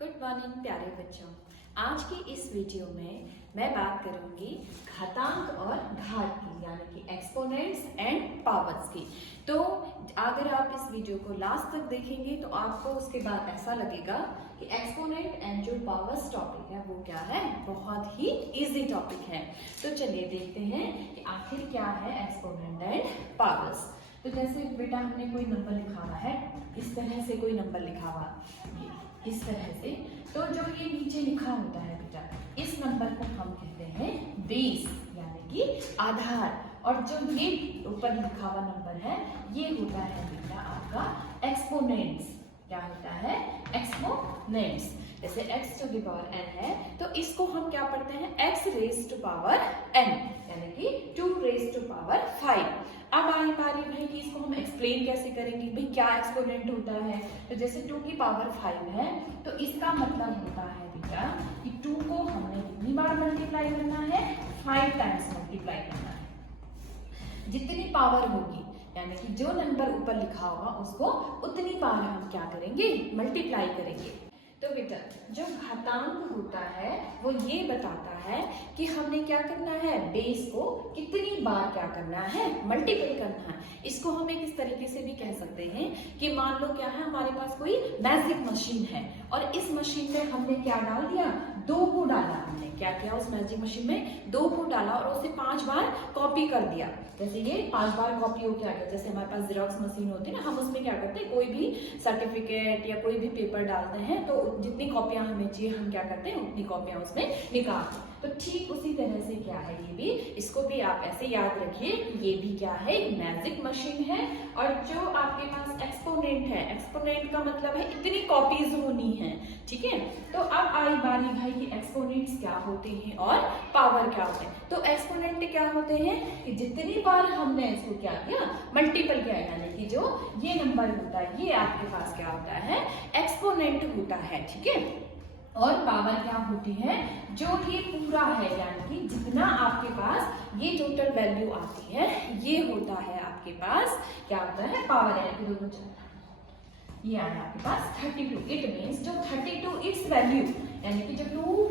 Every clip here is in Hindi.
गुड मॉर्निंग प्यारे बच्चों। आज की इस वीडियो में मैं बात करूंगी घातांक और घात की, यानी कि एक्सपोनेंट्स एंड पावर्स की। तो अगर आप इस वीडियो को लास्ट तक देखेंगे तो आपको उसके बाद ऐसा लगेगा कि एक्सपोनेंट एंड जो पावर्स टॉपिक है वो क्या है, बहुत ही इजी टॉपिक है। तो चलिए देखते हैं कि आखिर क्या है एक्सपोनेंट एंड पावर्स। तो जैसे बेटा हमने कोई नंबर लिखा हुआ है, इस तरह से कोई नंबर लिखा हुआ इस तरह से, तो जो ये नीचे लिखा होता है बेटा, इस नंबर को हम कहते हैं बेस, यानी कि आधार। और जो ये ऊपर लिखा हुआ नंबर है ये होता है बेटा आपका एक्सपोनेंट्स। क्या होता है? एक्सपोनेंट्स। जैसे x to the power n है तो इसको हम क्या पढ़ते हैं, x raise to power n, यानी कि 2 रेज टू पावर 5। अब आई बारी भाई कि इसको हम एक्सप्लेन कैसे करेंगे, भाई क्या एक्सपोनेंट होता है। तो जैसे 2 की पावर 5 है तो इसका मतलब होता है बेटा कि 2 को हमने कितनी बार मल्टीप्लाई करना है, 5 टाइम्स मल्टीप्लाई करना है। जितनी पावर होगी, यानी कि जो नंबर ऊपर लिखा होगा उसको उतनी बार हम क्या करेंगे, मल्टीप्लाई करेंगे। तो बेटा जो घातांक होता है वो ये बताता है कि हमने क्या करना है, बेस को कितनी बार क्या करना है, मल्टीपल करना है। इसको हम एक इस तरीके से भी कह सकते हैं कि मान लो क्या है, हमारे पास कोई मैजिक मशीन है और इस मशीन में हमने क्या डाल दिया, 2 को डाला। हमने क्या किया, उस मैजिक मशीन में 2 को डाला और उसे 5 बार कॉपी कर दिया। जैसे ये 5 बार कॉपी हो क्या गया, जैसे हमारे पास जेरोक्स मशीन होती है ना, हम उसमें क्या करते हैं, कोई भी सर्टिफिकेट या कोई भी पेपर डालते हैं तो जितनी कॉपियां हमें चाहिए हम क्या करते हैं, उतनी कॉपियां उसमें निकालते हैं। तो ठीक उसी तरह से क्या है, ये भी, इसको भी आप ऐसे याद रखिए, ये भी क्या है, एक मैजिक मशीन है। और जो आपके पास एक्सपोनेंट है, एक्सपोनेंट का मतलब है इतनी कॉपीज होनी है, ठीक है। तो अब आई बारी भाई कि एक्सपोनेंट्स क्या होते हैं और पावर क्या होते हैं। तो एक्सपोनेंट क्या होते हैं कि जितनी बार हमने इसको क्या किया, मल्टीपल किया, यानी कि जो ये नंबर होता है ये आपके पास क्या होता है, एक्सपोनेंट होता है, ठीक है। और पावर क्या होती है, जो ये पूरा है, यानी कि जितना आपके पास ये टोटल वैल्यू आती है ये होता है आपके पास क्या होता है, पावर, यानी कि दोनों ये आया आपके पास 32। इट मीन्स जो 32 इट्स वैल्यू, यानी कि जो 2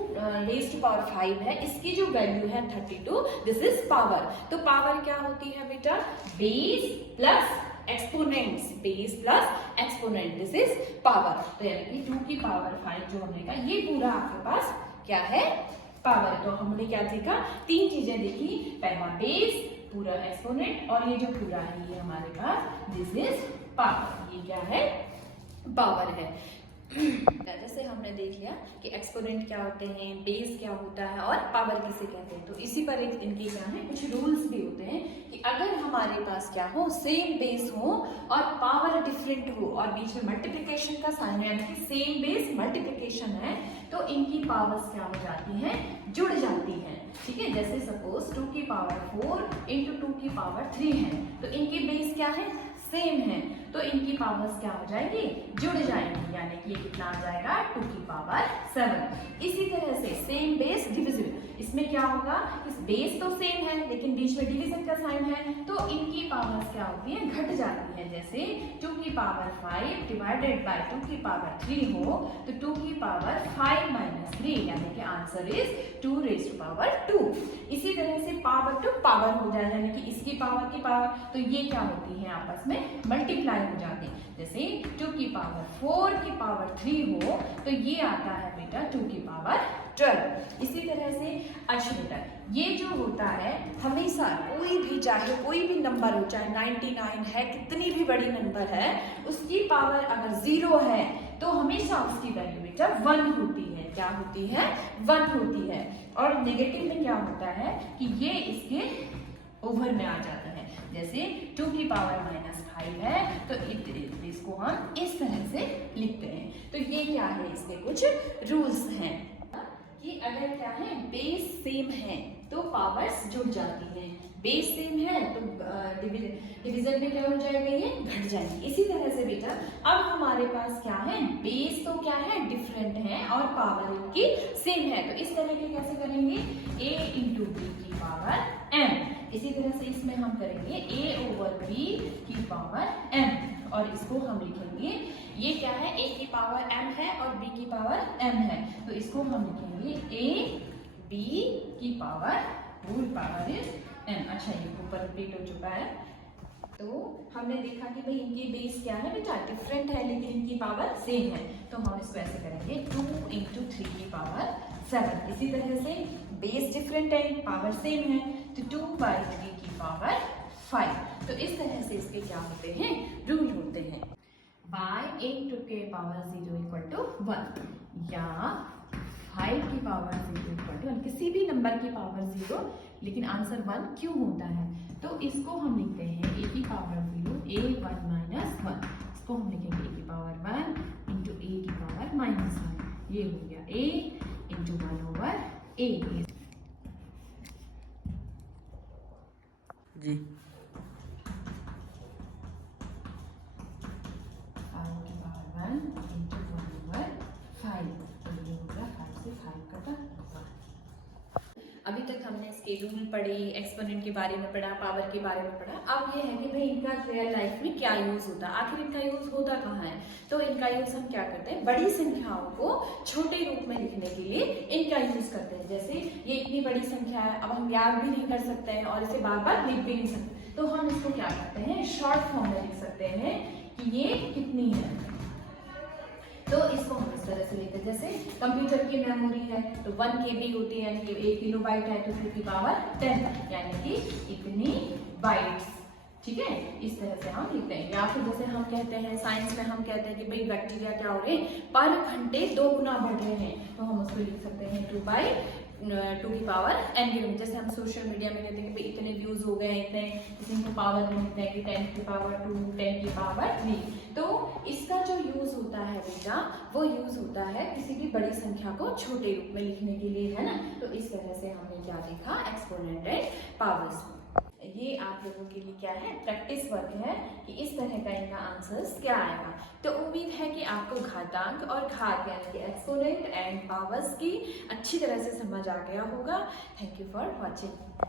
रेज टू पावर 5 है इसकी जो वैल्यू है 32, दिस इज पावर। तो पावर क्या होती है बेटा, base plus exponents, base plus exponent, this is power. तो यानी कि 2 की पावर 5 जो हमने कहा ये पूरा आपके पास क्या है, पावर। तो हमने क्या सीखा, 3 चीजें देखी, पहला बेस, पूरा एक्सपोनेंट, और ये जो पूरा है ये हमारे पास दिस इज पावर। ये क्या है, पावर है। जैसे हमने देख लिया कि एक्सपोनेंट क्या होते हैं, बेस क्या होता है और पावर किसे कहते हैं। तो इसी पर एक इनके क्या है, कुछ रूल्स भी होते हैं कि अगर हमारे पास क्या हो, सेम बेस हो और पावर डिफरेंट हो और बीच में मल्टीप्लिकेशन का साइन है, यानी कि सेम बेस मल्टीप्लिकेशन है, तो इनकी पावर्स क्या हो जाती हैं, जुड़ जाती हैं, ठीक है। जैसे सपोज 2 की पावर 4 इंटू 2 की पावर 3 है, तो इनकी बेस क्या है, सेम है, तो इनकी पावर्स क्या हो जाएगी, जुड़ जाएंगी, यानी कि ये कितना आ जाएगा, 2 की पावर 7। इसी तरह से सेम बेस डिविजिबल, इसमें क्या होगा, इस बेस तो सेम है लेकिन बीच में डिवीजन का साइन है, तो इनकी पावर्स क्या होती है, घट जाती है। जैसे 2 की पावर 5 डिवाइडेड बाय 2 की पावर 3 हो तो 2 की पावर 5 माइनस 3, यानी कि answer is 2 raise to power 2। इसी तरह से पावर टू पावर हो जाए, यानी कि इसकी पावर की पावर, तो ये क्या होती है, आपस में मल्टीप्लाई हो जाते हैं। जैसे 2 की पावर 4 की पावर 3 हो तो ये आता है बेटा 2 की पावर 12। इसी तरह से अच्छा बेटा ये जो होता है हमेशा कोई भी, चाहे कोई भी नंबर हो, चाहे 99 है, कितनी भी बड़ी नंबर है, उसकी पावर अगर 0 है तो हमेशा उसकी वैल्यू बेटा 1 होती है। क्या होती है, 1 होती है। और नेगेटिव में क्या होता है कि ये इसके ओवर में आ जाता है। जैसे 2 की पावर -5 है तो इसको हम इस तरह से लिखते हैं। तो ये क्या है, इसके कुछ रूल्स हैं कि अगर क्या है, बेस सेम है तो पावर्स जुड़ जाती हैं, बेस सेम है तो डिवीजन में क्या हो जाएगा, ये घट जाएगी। इसी तरह से बेटा अब हमारे पास क्या है, बेस तो क्या है, डिफरेंट है और पावर इनकी सेम है, तो इस तरह के कैसे करेंगे, a इंटू बी की पावर m। इसी तरह से इसमें हम करेंगे a ओवर b की पावर m, और इसको हम लिखेंगे ये क्या है, a की पावर m है और b की पावर m है, तो इसको हम लिखेंगे a b की power whole power is m। अच्छा ये ऊपर रिपीट हो चुका है, तो हमने देखा कि भाई इनकी बेस क्या है बेटा, डिफरेंट है लेकिन इनकी पावर सेम है, तो हम इसको ऐसे करेंगे 2 × 3 की पावर 7। इसी तरह से बेस डिफरेंट है, पावर सेम है, तो 2/3 की पावर 5। तो इस तरह से इसके क्या होते हैं, रूल होते हैं। y × के पावर 0 = 1 या 5 की पावर 0 = 1, किसी भी नंबर की पावर 0 लेकिन आंसर 1 क्यों होता है, तो इसको हम लिखते हैं a की पावर 0 a1 - 1, इसको हम लिखेंगे a की पावर 1 × a की पावर -1, ये हो गया a × 1/a जी। 5 की पावर 1 × 1/5, तो ये हो गया 5 से 5 कटा। अभी तक हमने इसके रूल पढ़े, एक्सपोनेंट के बारे में पढ़ा, पावर के बारे में पढ़ा। अब ये है कि भाई इनका रियल लाइफ में क्या यूज होता है, आखिर इनका यूज होता कहाँ है। तो इनका यूज हम क्या करते हैं, बड़ी संख्याओं को छोटे रूप में लिखने के लिए इनका यूज करते हैं। जैसे ये इतनी बड़ी संख्या है, अब हम याद भी नहीं कर सकते हैं और इसे बार बार लिख भी नहीं सकते, तो हम इसको क्या करते हैं, शॉर्ट फॉर्म में लिख सकते हैं कि ये कितनी है। तो इसको हम इस तरह से लेते हैं, जैसे कंप्यूटर की मेमोरी है तो 1 KB होती है, यानी कि 1 किलोबाइट है तो 2 की पावर 10, यानी कि इतनी बाइट्स, ठीक है। इस तरह से हम लिखते हैं। या फिर जैसे हम कहते हैं साइंस में, हम कहते हैं कि भाई बैक्टीरिया क्या हो रहे हैं, पर घंटे 2 गुना बढ़ रहे हैं, तो हम उसको लिख सकते हैं 2 की पावर n के रूप। जैसे हम सोशल मीडिया में कहते हैं कि इतने व्यूज हो गए, इतने इनको पावर मिलते हैं कि 10 की पावर 2, 10 की पावर 3। तो इसका जो यूज होता है बेटा, वो यूज होता है किसी भी बड़ी संख्या को छोटे रूप में लिखने के लिए, है ना। तो इस तरह से हमने क्या देखा, एक्सपोनेंट एंड पावर्स। ये आप लोगों के लिए क्या है, प्रैक्टिस वर्क है कि इस तरह का इनका आंसर्स क्या आएगा। तो उम्मीद है कि आपको घातांक और घात यानी कि एक्सपोनेंट एंड पावर्स की अच्छी तरह से समझ आ गया होगा। Thank you for watching.